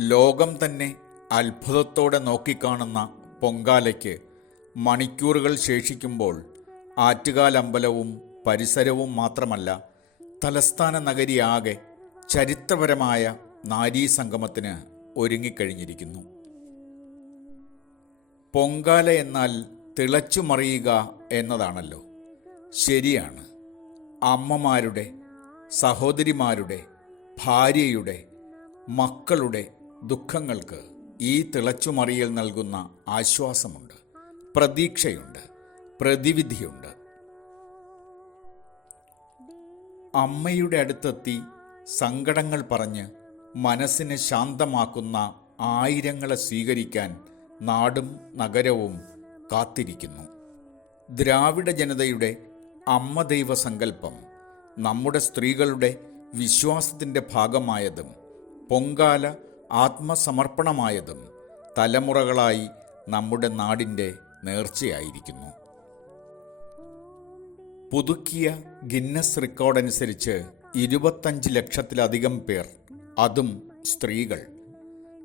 ലോകം തന്നെ അത്ഭുതത്തോടെ നോക്കിക്കാണുന്ന പൊങ്കാലയ്ക്ക് മണിക്കൂറുകൾ ശേഷിക്കുമ്പോൾ ആറ്റുകാലമ്പലവും പരിസരവും മാത്രമല്ല തലസ്ഥാന നഗരിയാകെ ചരിത്രപരമായ നാരീ സംഗമത്തിന് ഒരുങ്ങിക്കഴിഞ്ഞിരിക്കുന്നു. പൊങ്കാല എന്നാൽ തിളച്ചു മറിയുക എന്നതാണല്ലോ. ശരിയാണ്. അമ്മമാരുടെ സഹോദരിമാരുടെ ഭാര്യയുടെ മക്കളുടെ ദുഃഖങ്ങൾക്ക് ഈ തിളച്ചുമറിയൽ നൽകുന്ന ആശ്വാസമുണ്ട്. പ്രതീക്ഷയുണ്ട്. പ്രതിവിധിയുണ്ട്. അമ്മയുടെ അടുത്തെത്തി സങ്കടങ്ങൾ പറഞ്ഞ് മനസ്സിനെ ശാന്തമാക്കുന്ന ആയിരങ്ങളെ സ്വീകരിക്കാൻ നാടും നഗരവും കാത്തിരിക്കുന്നു. ദ്രാവിഡ ജനതയുടെ അമ്മ ദൈവ സങ്കല്പം നമ്മുടെ സ്ത്രീകളുടെ വിശ്വാസത്തിന്റെ ഭാഗമായതും പൊങ്കാല ആത്മസമർപ്പണമായതും തലമുറകളായി നമ്മുടെ നാടിന്റെ നേർച്ചയായിരിക്കുന്നു. പുതുക്കിയ ഗിന്നസ് റെക്കോർഡ് അനുസരിച്ച് ഇരുപത്തഞ്ച് ലക്ഷത്തിലധികം പേർ അതും സ്ത്രീകൾ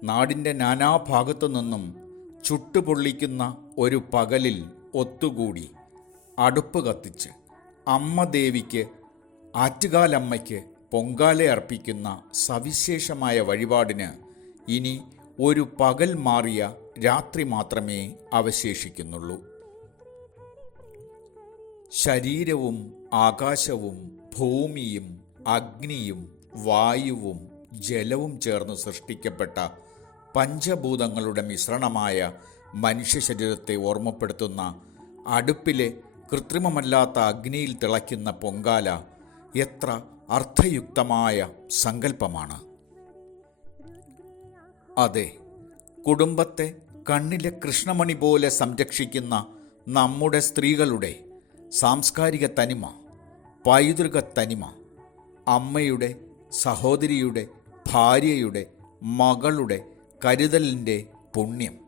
നാടിന്റെ നാനാഭാഗത്തു നിന്നും ചുട്ടുപൊള്ളിക്കുന്ന ഒരു പകലിൽ ഒത്തുകൂടി അടുപ്പ് കത്തിച്ച് അമ്മ ദേവിക്ക് ആറ്റുകാലമ്മയ്ക്ക് പൊങ്കാല അർപ്പിക്കുന്ന സവിശേഷമായ വഴിപാടിന് ഇനി ഒരു പകൽ മാറിയ രാത്രി മാത്രമേ അവശേഷിക്കുന്നുള്ളൂ. ശരീരവും ആകാശവും ഭൂമിയും അഗ്നിയും വായുവും ജലവും ചേർന്ന് സൃഷ്ടിക്കപ്പെട്ട പഞ്ചഭൂതങ്ങളുടെ മിശ്രണമായ മനുഷ്യ ശരീരത്തെ ഓർമ്മപ്പെടുത്തുന്ന അടുപ്പിലെ കൃത്രിമമല്ലാത്ത അഗ്നിയിൽ തിളയ്ക്കുന്ന പൊങ്കാല എത്ര അർത്ഥയുക്തമായ സങ്കല്പമാണ്. അതെ കുടുംബത്തെ കണ്ണിലെ കൃഷ്ണമണി പോലെ സംരക്ഷിക്കുന്ന നമ്മുടെ സ്ത്രീകളുടെ സാംസ്കാരിക തനിമ പൈതൃക തനിമ അമ്മയുടെ സഹോദരിയുടെ ഭാര്യയുടെ മകളുടെ കരുതലിന്റെ പുണ്യം.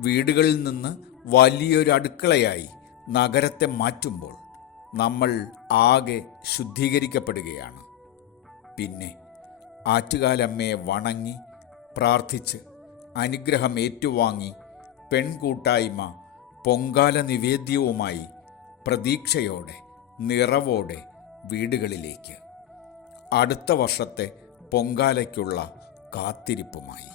വീടുകളിൽ നിന്ന് വലിയൊരു അടുക്കളയായി നഗരത്തെ മാറ്റുമ്പോൾ നമ്മൾ ആകെ ശുദ്ധീകരിക്കപ്പെടുകയാണ്. പിന്നെ ആറ്റുകാലമ്മയെ വണങ്ങി പ്രാർത്ഥിച്ച് അനുഗ്രഹം ഏറ്റുവാങ്ങി പെൺകൂട്ടായ്മ പൊങ്കാല നിവേദ്യവുമായി പ്രതീക്ഷയോടെ നിറവോടെ വീടുകളിലേക്ക് അടുത്ത വർഷത്തെ പൊങ്കാലയ്ക്കുള്ള കാത്തിരിപ്പുമായി.